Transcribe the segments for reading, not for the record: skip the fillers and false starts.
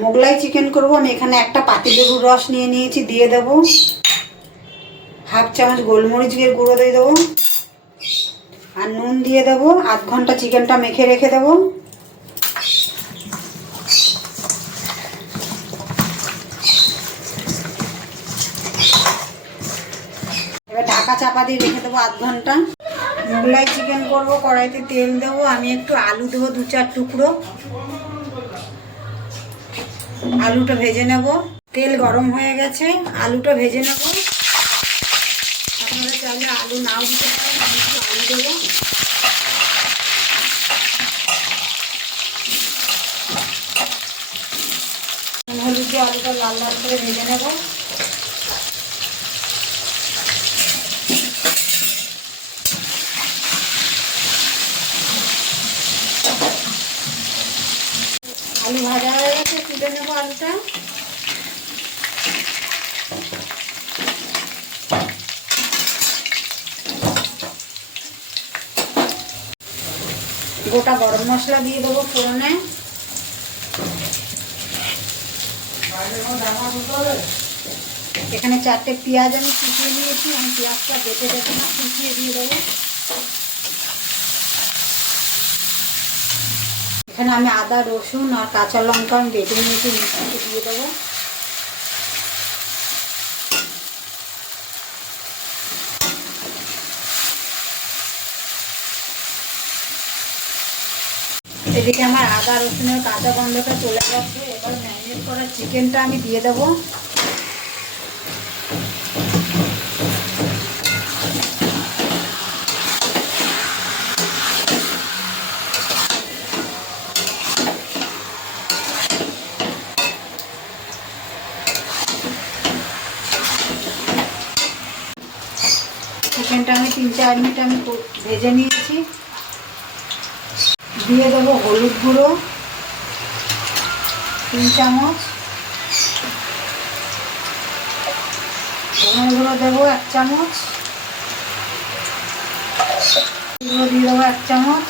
Mughlai chicken করব। আমি এখানে একটা পাতিলেবুর রস নিয়ে নিয়েছি, দিয়ে দেব। হাফ চামচ গোলমরিচের গুঁড়ো দিয়ে দেবো, আর নুন দিয়ে দেবো। আধ ঘন্টা চিকেনটা মেখে রেখে দেবো। এবার ঢাকা চাপা দিয়ে রেখে দেবো আধ ঘন্টা। মোগলাই চিকেন করব, কড়াইতে তেল দেবো। আমি একটু আলু দেবো, 2-4 টুকরো। আলুটা ভেজে নেব। তেল গরম হয়ে গেছে, আলুটা ভেজে নেব। আপনারা চাইলে আলু নাও দিতে পারেন, আমি একটু আলু দেবো। হলুদ দিয়ে আলুটা লাল লাল করে ভেজে নেব। আলু ভাজা হয়ে গেছে, তুলে নেব আলুটা। গোটা গরম মশলা দিয়ে দেবো ফোড়নে। এখানে 4টে পেঁয়াজ আমি কুচিয়ে নিয়েছি। আমি পেঁয়াজটা বেটে বেটে না কুচিয়ে দিয়ে দেবো। এখানে আমি আদা, রসুন আর কাঁচা লঙ্কা আমি বেটে নিয়েছি, মিক্সিতে দিয়ে দেবো। এদিকে আমার আদা রসুনের কাঁচা গন্ধটা চলে যাচ্ছে। এবার ম্যারিনেট করা চিকেনটা আমি দিয়ে দেবো। চিকেনটা আমি 3-4 মিনিট আমি ভেজে নিয়েছি। দিয়ে দেবো হলুদ গুঁড়ো 3 চামচ, ধনের গুঁড়ো দেবো 1 চামচ, গুঁড়ো দিয়ে দেবো 1 চামচ,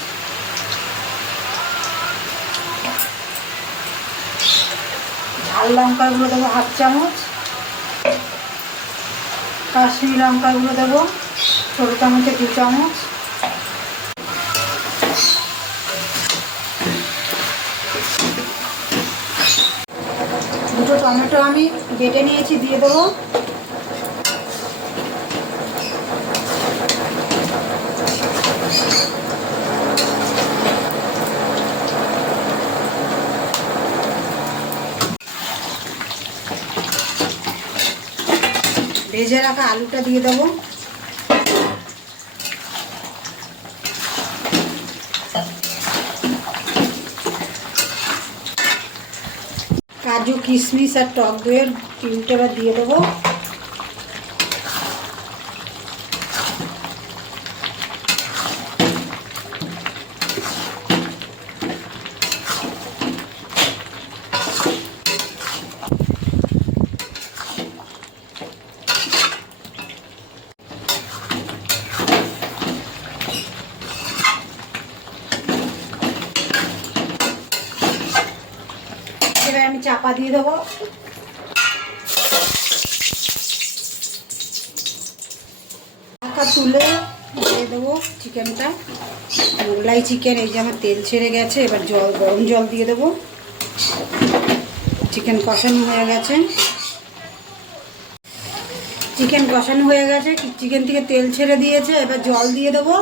ঝাল লঙ্কার গুঁড়ো দেবো হাফ চামচ, কাশ্মীরি লঙ্কার গুঁড়ো দেবো ছোটো চামচে 2 চামচ। দুটো টমেটো আমি কেটে নিয়েছি, দিয়ে দেবো। ভেজে রাখা আলুটা দিয়ে দেবো। কাজু, কিশমিশ আর টক দইয়ের তিনটেবার দিয়ে দেবো। এবার আমি চাপা দিয়ে দেবো। ঢাকা তুলে দিয়ে দেবো চিকেনটা। মোগলাই চিকেন, এই যে আমার তেল ছেড়ে গেছে। এবার গরম জল দিয়ে দেবো। চিকেন কষানো হয়ে গেছে। চিকেন কষানো হয়ে গেছে, চিকেন থেকে তেল ছেড়ে দিয়েছে। এবার জল দিয়ে দেবো।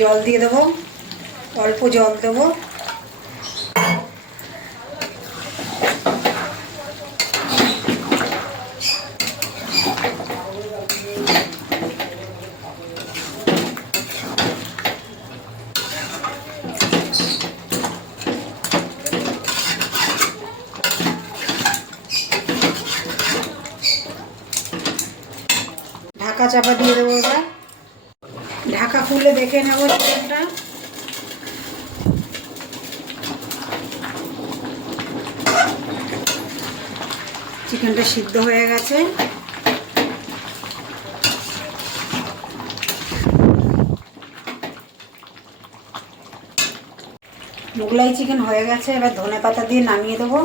জল দিয়ে দেবো, অল্প জল দেবো। ঢাকা চাপা দিয়ে দেবো। এবার ঢাকা খুলে দেখে নেবো চিকেনটা। চিকেনটা সিদ্ধ হয়ে গেছে। মোগলাই চিকেন হয়ে গেছে, এবার ধনে পাতা দিয়ে নামিয়ে দেবো।